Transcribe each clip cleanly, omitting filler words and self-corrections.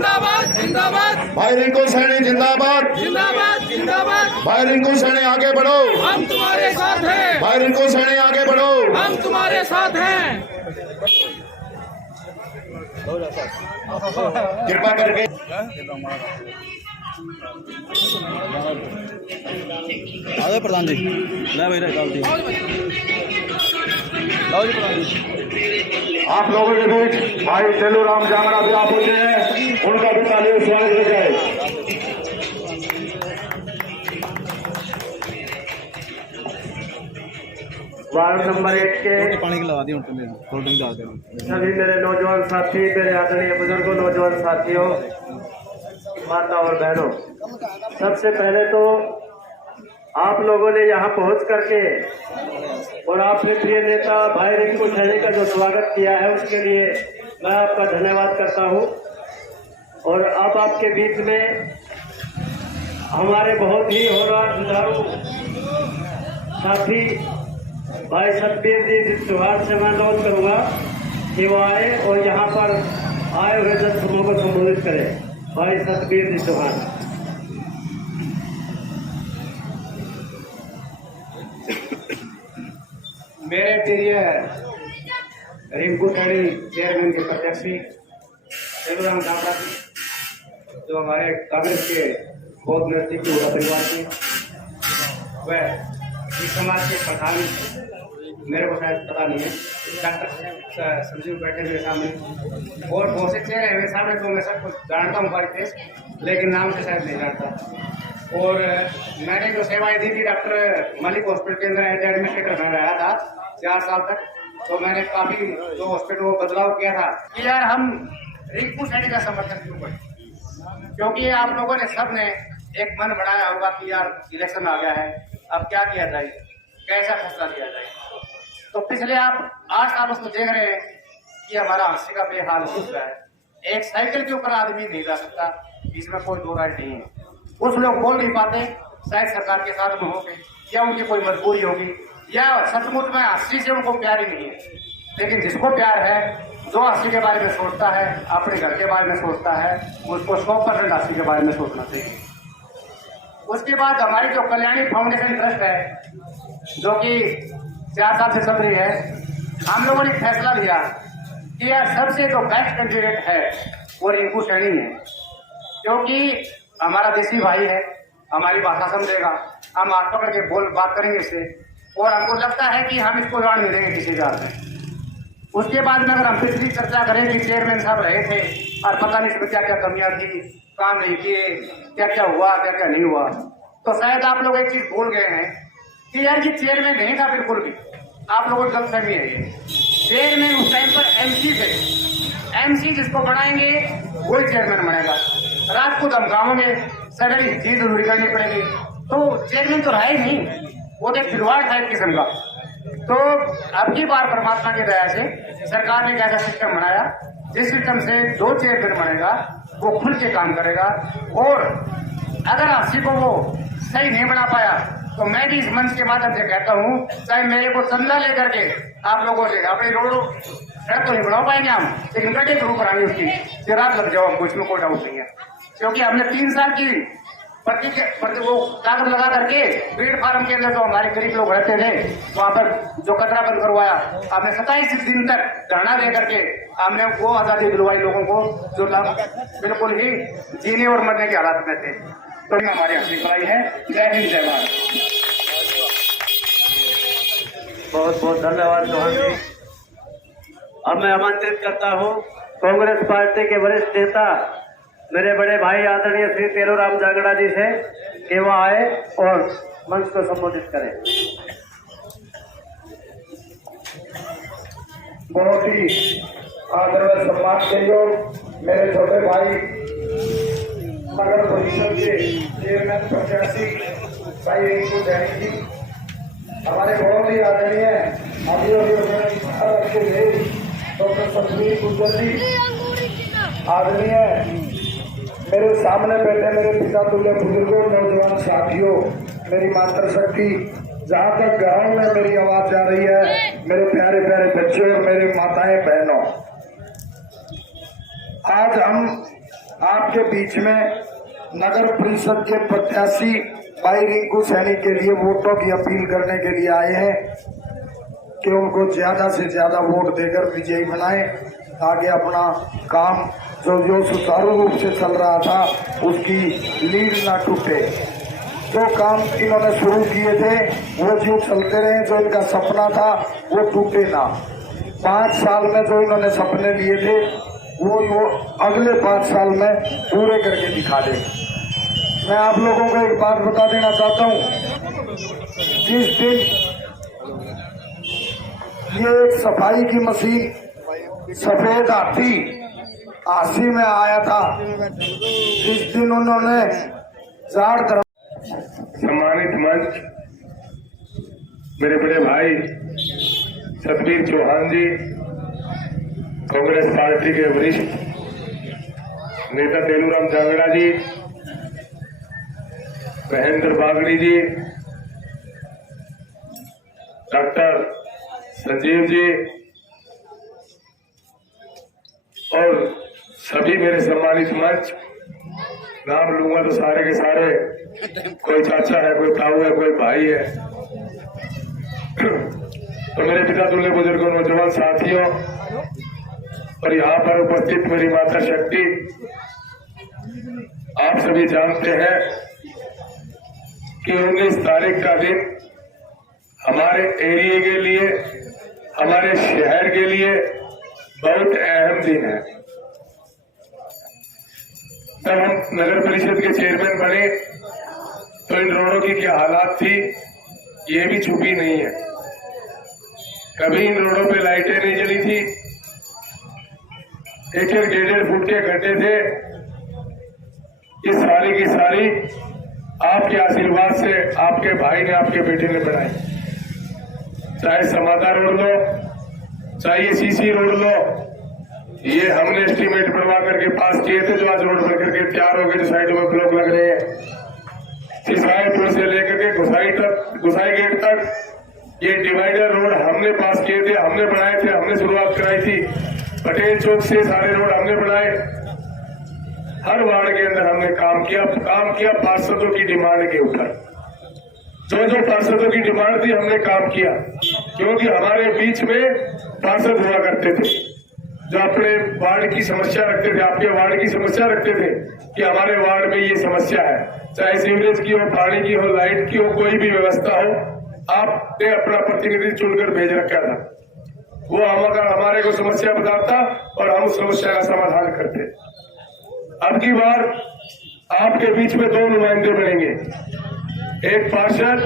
जिंदाबाद जिंदाबाद। भाई रिंकू सैनी जिंदाबाद जिंदाबाद जिंदाबाद। भाई रिंकू सैनी आगे बढ़ो, हम तुम्हारे साथ हैं। भाई रिंकू सैनी आगे बढ़ो, हम तुम्हारे साथ हैं। कृपा करके प्रधान जी ले भाई प्रधान जी। आप लोगों के बीच भाई तेलूराम जांगड़ा भी आप पहुंचे हैं, उनका भी तालियों से स्वागत किया जाए। वार्ड नंबर 1 के पानी की लगा दी कोल्ड ड्रिंक डाल देना। सभी मेरे नौजवान साथी, मेरे आदरणीय बुजुर्गों, नौजवान साथियों, माता और बहनों, सबसे पहले तो आप लोगों ने यहाँ पहुँच करके और आपके प्रिय नेता भाई रिंकू सैनी का जो स्वागत किया है उसके लिए मैं आपका धन्यवाद करता हूँ। और अब आपके बीच में हमारे बहुत ही होनहार जुझारू साथी भाई सतबीर जी चौहान से मैं अनुरोध करूंगा कि वो आए और यहाँ पर आए हुए जनसमूह को संबोधित करें। भाई सतबीर जी चौहान। मेरे प्रिय रिंकू सैनी चेयरमैन के प्रत्याशी तेलूराम जांगड़ा जी, जो हमारे कांग्रेस के बहुत नजदीकी हुआ परिवार के, वह इस समाज के प्रधान, मेरे को शायद पता नहीं है, डॉक्टर संजीव बैठे मेरे सामने और बहुत से चेहरे मेरे सामने, तो मैं सब कुछ जानता हूँ हमारे फेस, लेकिन नाम से शायद नहीं जानता। और मैंने जो सेवाएं दी थी डॉक्टर मलिक हॉस्पिटल के अंदर एज एडमिनिस्ट्रेटर में रहा था 4 साल तक, तो मैंने काफी जो हॉस्पिटल को बदलाव किया था कि यार हम रिंकू सैनी का समर्थन क्यों करें, क्योंकि आप लोगों ने सब ने एक मन बनाया होगा कि यार इलेक्शन आ गया है, अब क्या किया जाए, कैसा फैसला लिया जाए। तो पिछले आप 8 सालों से देख रहे हैं कि हमारा हादसे का बेहाल हो रहा है। एक साइकिल के ऊपर आदमी नहीं जा सकता, इसमें कोई दो राय नहीं है। कुछ लोग बोल नहीं पाते, शायद सरकार के साथ में होंगे या उनकी कोई मजबूरी होगी या सचमुच में हादसे से उनको प्यार ही नहीं है। लेकिन जिसको प्यार है, जो हादसे के बारे में सोचता है, अपने घर के बारे में सोचता है, उसको 100% हादसे के बारे में सोचना चाहिए। उसके बाद हमारी जो कल्याणी फाउंडेशन ट्रस्ट है, जो कि 4 साल से चल रही है, हम लोगों ने फैसला लिया कि यार सबसे जो बेस्ट कैंडिडेट है वो रिंकू सैनी है, क्योंकि हमारा देसी भाई है, हमारी भाषा समझेगा, हम हाथ पकड़ के बात करेंगे इससे, और हमको लगता है कि हम इसको लड़ नहीं देंगे किसी बात में। उसके बाद में अगर हम पिछली चर्चा करें कि चेयरमैन साहब रहे थे और पता नहीं इसमें क्या क्या कमियां थी, काम नहीं किए, क्या क्या हुआ क्या क्या नहीं हुआ, तो शायद आप लोग एक चीज भूल गए हैं कि यार ये चेयरमैन नहीं था बिल्कुल भी। आप लोगों की गलतफहमी है ये। चेयरमैन उस टाइम पर एमसी थे, एमसी जिसको बनाएंगे वही चेयरमैन बनेगा। रात को धमकाओगे, सडनली चीज जरूरी करनी पड़ेगी, तो चेयरमैन तो रहा ही नहीं, वो तो खिलवाड़ टाइप किस्म का। तो अब की बार परमात्मा की दया से सरकार ने एक ऐसा सिस्टम बनाया जिस सिस्टम से 2 चेयरमैन बनेगा, वो खुल के काम करेगा। और अगर हादसे को वो सही नहीं बना पाया तो मैं भी इस मंच के माध्यम से कहता हूँ, चाहे मेरे को चंदा लेकर के आप लोगों से अपनी रोड सड़क तो नहीं बना पाएंगे हम, लेकिन गड्ढे जरूर कराएंगे उसकी, रात लग जाओ हमको, इसमें कोई डाउट नहीं है। क्योंकि हमने 3 साल की प्रति वो कागज लगा करके फीड फार्म के अंदर जो हमारे गरीब लोग रहते थे वहां पर जो कचरा बंद करवाया, हमने 27 दिन तक धरना दे करके हमने वो आजादी दिलवाई लोगों को जो बिल्कुल ही जीने और मरने के हालात में थे। तो हमारी असली कलाई है। जय हिंद, जय भारत। बहुत बहुत धन्यवाद चौहान जी। अब मैं आमंत्रित करता हूँ कांग्रेस पार्टी के वरिष्ठ नेता मेरे बड़े भाई आदरणीय श्री तेलूराम जांगड़ा जी से कि वो आए और मंच को संबोधित करें। बहुत ही आदर व सम्मान के योग मेरे छोटे भाई नगर परिषद के चेयरमैन प्रत्याशी भाई रिंकू सैनी जी, हमारे बहुत ही आदरणीय डॉक्टर सतबीर गुर्जर जी, आदरणीय मेरे सामने बैठे मेरे पिता तुल्य बुजुर्गों, नौजवान साथियों, मेरी मातृशक्ति, जहाँ तक गाँव में मेरी आवाज जा रही है, मेरे प्यारे प्यारे बच्चों और मेरी माताएं बहनों, आज आपके बीच में नगर परिषद के प्रत्याशी भाई रिंकू सैनी के लिए वोटों की अपील करने के लिए आए हैं कि उनको ज्यादा से ज्यादा वोट देकर विजयी बनाएं, आगे अपना काम जो सुचारू रूप से चल रहा था उसकी लीड ना टूटे। जो काम इन्होंने शुरू किए थे वो जो चलते रहे, जो इनका सपना था वो टूटे ना। 5 साल में जो इन्होंने सपने लिए थे वो अगले 5 साल में पूरे करके दिखा दे। मैं आप लोगों को एक बात बता देना चाहता हूँ, जिस दिन ये एक सफाई की मशीन सफेद हाथी में आया था, जिस दिन उन्होंने झाड़ सम्मानित मंच मेरे बड़े भाई सतबीर चौहान जी, कांग्रेस पार्टी के वरिष्ठ नेता तेलूराम जांगड़ा जी, महेंद्र बागड़ी जी, डॉक्टर संजीव जी और सभी मेरे सम्मानित मंच, नाम लूंगा तो सारे के सारे, कोई चाचा है, कोई ताऊ है, कोई भाई है, तो मेरे पिता तुल्य बुजुर्गों, नौजवान साथियों और यहाँ पर उपस्थित मेरी माता शक्ति, आप सभी जानते हैं कि 19 तारीख का दिन हमारे एरिया के लिए, हमारे शहर के लिए बहुत अहम दिन है। जब हम नगर परिषद के चेयरमैन बने तो इन रोडों की क्या हालात थी ये भी छुपी नहीं है। कभी इन रोडों पे लाइटें नहीं जली थी, 1-1, 1.5 फुट के गड्ढे थे। ये सारी की सारी आपके आशीर्वाद से आपके भाई ने, आपके बेटे ने बनाई। चाहे समाधा रोड लो, चाहे सीसी रोड लो, ये हमने एस्टीमेट बनवा करके पास किए थे, जो आज रोड बन करके तैयार हो गए, जो साइडों में ब्लॉक लग रहे हैं। सिसाईपुर से लेकर के गुसाई गेट तक ये डिवाइडर रोड हमने पास किए थे, हमने बनाए थे, हमने शुरुआत कराई थी। पटेल चौक से सारे रोड हमने बनाए। हर वार्ड के अंदर हमने काम किया पार्षदों की डिमांड के ऊपर। जो पार्षदों की डिमांड थी हमने काम किया, क्योंकि हमारे बीच में पार्षद हुआ करते थे जो अपने वार्ड की समस्या रखते थे, आपके वार्ड की समस्या रखते थे कि हमारे वार्ड में ये समस्या है, चाहे सीवरेज की हो, पानी की हो, लाइट की हो, कोई भी व्यवस्था हो, आपने अपना प्रतिनिधि चुनकर भेज रखा था। वो हमारे को समस्या बताता और हम उस समस्या का समाधान करते। अब की बार आपके बीच में 2 नुमाइंदे बनेंगे, एक पार्षद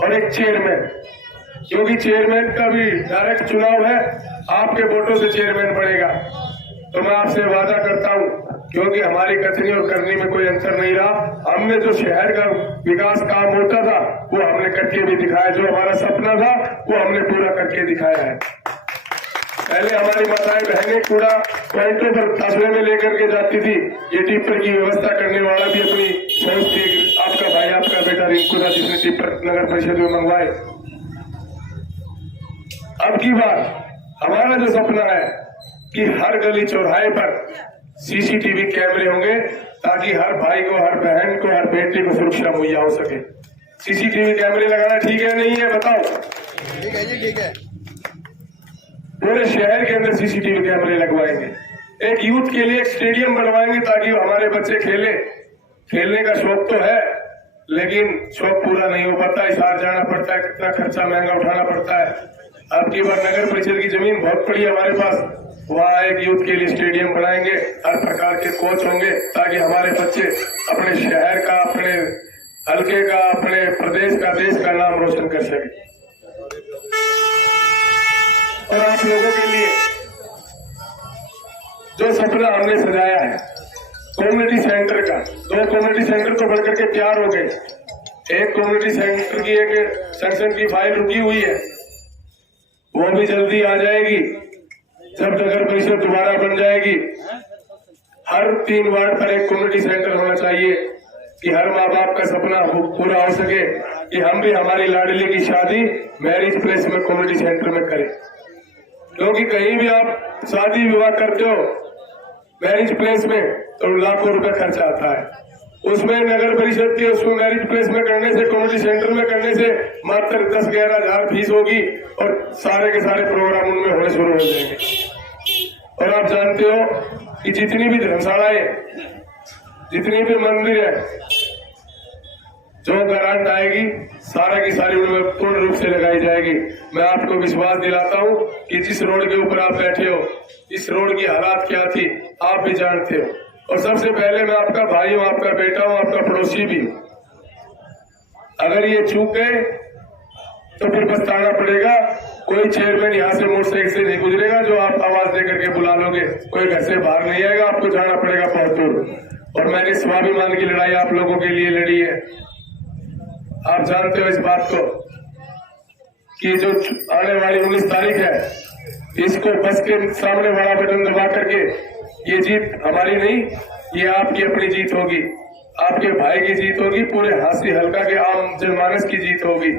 और एक चेयरमैन, क्योंकि चेयरमैन का भी डायरेक्ट चुनाव है, आपके वोटों से चेयरमैन बनेगा। तो मैं आपसे वादा करता हूं, क्योंकि हमारी कथनी और करनी में कोई अंतर नहीं रहा। हमने जो शहर का विकास काम होता था वो हमने करके भी दिखाया, जो हमारा सपना था वो हमने पूरा करके दिखाया है। पहले हमारी माताएं बहनें कूड़ा पॉइंटों पर तस्वे में लेकर के जाती थी, ये टिप्पर की व्यवस्था करने वाला भी अपनी सोच थी। आपका भाई, आपका बेटा रिंकू था जिसने टिप्पर नगर परिषद में मंगवाए। अब की बार हमारा जो सपना है कि हर गली चौराहे पर सीसीटीवी कैमरे होंगे, ताकि हर भाई को, हर बहन को, हर बेटे को सुरक्षा मुहैया हो सके। सीसीटीवी कैमरे लगाना ठीक है नहीं है, बताओ? ठीक है जी, ठीक है। पूरे शहर के अंदर सीसीटीवी कैमरे लगवाएंगे। एक यूथ के लिए एक स्टेडियम बनवाएंगे, ताकि हमारे बच्चे खेलने का शौक तो है, लेकिन शौक पूरा नहीं हो पाता, इशार जाना पड़ता है, कितना खर्चा महंगा उठाना पड़ता है। अब की बार नगर परिषद की जमीन बहुत पड़ी है हमारे पास, वहाँ एक यूथ के लिए स्टेडियम बनाएंगे, हर प्रकार के कोच होंगे, ताकि हमारे बच्चे अपने शहर का, अपने हल्के का, अपने प्रदेश का, देश का नाम रोशन कर सके। और आप लोगों के लिए जो सपना हमने सजाया है कम्युनिटी सेंटर का, 2 कम्युनिटी सेंटर तो बढ़कर के तैयार हो गए। एक कम्युनिटी सेंटर की एक सेक्शन की फाइल रुकी हुई है, वो भी जल्दी आ जाएगी। जब नगर परिषद दोबारा बन जाएगी, हर 3 वार्ड पर एक कम्युनिटी सेंटर होना चाहिए, कि हर माँ बाप का सपना पूरा हो सके कि हम भी हमारी लाडली की शादी मैरिज प्लेस में कम्युनिटी सेंटर में करें। क्योंकि कहीं भी आप शादी विवाह करते हो, मैरिज प्लेस में तो लाखों रुपए खर्च आता है। उसमें नगर परिषद के उसको मैरिज प्लेस में करने से, कम्युनिटी सेंटर में करने से मात्र 10-11 हजार फीस होगी और सारे के सारे प्रोग्राम उनमें होने शुरू हो जाएंगे। और आप जानते हो कि जितनी भी धर्मशालाएं, जितनी भी मंदिर है, जो ग्रांट आएगी सारा की सारी उनमें पूर्ण रूप से लगाई जाएगी। मैं आपको विश्वास दिलाता हूं कि जिस रोड के ऊपर आप बैठे हो, इस रोड की हालात क्या थी आप भी जानते हो। और सबसे पहले मैं आपका भाई हूं, आपका बेटा हूं, आपका पड़ोसी भी हूं। अगर ये चूक गए तो फिर पछताना पड़ेगा। कोई चेयरमैन यहाँ से मोटरसाइकिल से नहीं गुजरेगा जो आप आवाज दे करके बुला लोगे। कोई घर से बाहर नहीं आएगा, आपको जाना पड़ेगा बहुत दूर। और मैंने स्वाभिमान की लड़ाई आप लोगों के लिए लड़ी है। आप जानते हो इस बात को कि जो आने वाली 19 तारीख है, इसको बस के सामने वाला बटन दबा करके, ये जीत हमारी नहीं, ये आपकी अपनी जीत होगी, आपके भाई की जीत होगी, पूरे हांसी हल्का के आम जनमानस की जीत होगी।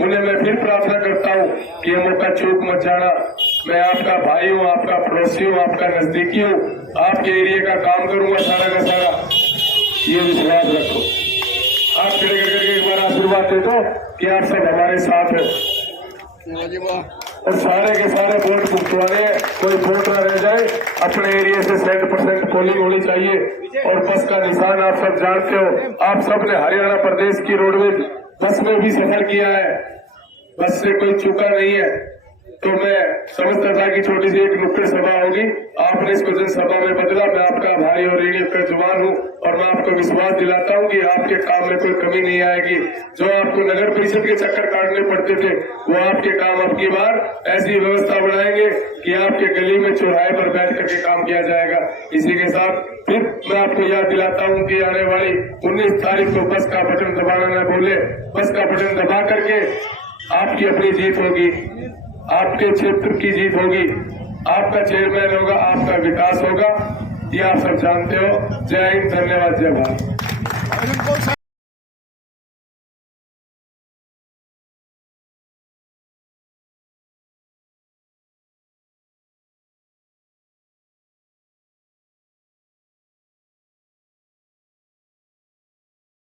उन्हें मैं फिर प्रार्थना करता हूँ कि ये मौका चूक मत जाना। मैं आपका भाई हूँ, आपका पड़ोसी हूँ, आपका नजदीकी हूँ, आपके एरिया का काम करूंगा सारा का सारा, ये विश्वास रखो। आप खड़े करके एक बार आशीर्वाद दे दो कि आप सब हमारे साथ हैं और सारे के सारे वोट भुगतवाने, कोई वोट न रह जाए। अपने एरिया से 100% पोलिंग होनी चाहिए। और बस का निशान आप सब जानते हो, आप सब ने हरियाणा प्रदेश की रोडवेज बस में भी सफर किया है, बस से कोई चूका नहीं है। तो मैं समझता था कि छोटी सी एक नुक्कड़ सभा होगी, आपने इसको जनसभा में बदला। मैं आपका भाई और रेडियो का जुबान हूँ और मैं आपको विश्वास दिलाता हूँ कि आपके काम में कोई कमी नहीं आएगी। जो आपको नगर परिषद के चक्कर काटने पड़ते थे, वो आपके काम अब की बार ऐसी व्यवस्था बनाएंगे कि आपके गली में चौराहे पर बैठ करके काम किया जाएगा। इसी के साथ फिर मैं आपको याद दिलाता हूँ कि आने वाली 19 तारीख को बस का बटन दबाना न भूले। बस का बटन दबा करके आपकी अपनी जीत होगी, आपके क्षेत्र की जीत होगी, आपका चेयरमैन होगा, आपका विकास होगा, ये आप सब जानते हो। जय हिंद, धन्यवाद, जय भारत।